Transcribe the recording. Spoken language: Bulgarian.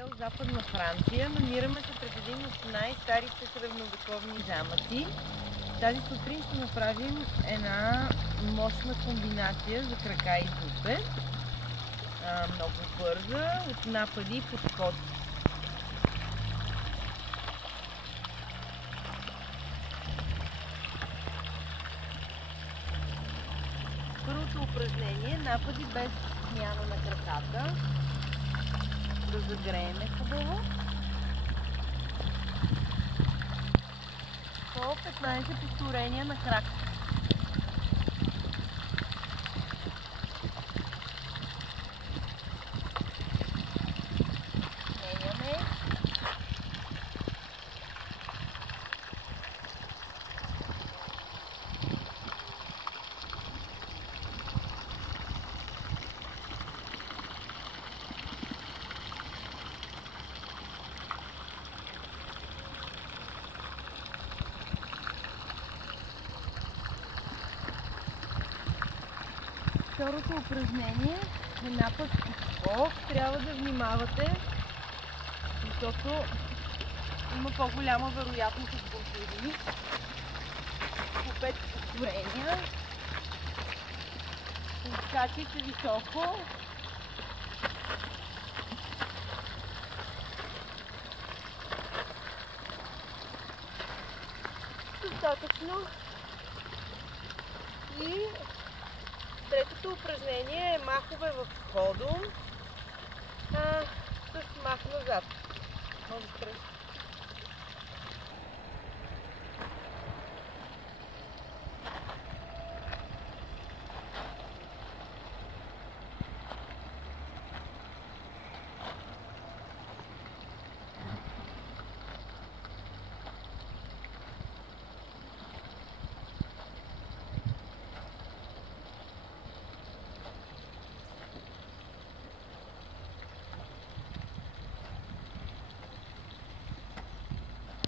хотел Западна Франция. Намираме се пред един от най-старите средновековни замъци. Тази сутрин ще направим една мощна комбинация за крака и дупе. Много бърза, от напади и подходи. Първото упражнение – напади без смяна на краката. Да загрееме хубаво. По 15 повторения на крак. Сменяме. Второто упражнение е напад скок. Трябва да внимавате, защото има по-голяма вероятност от контузии. По 5 повторения. Скачайте високо. Достатъчно. И третото упражнение е махове в ходу с мах назад. Може да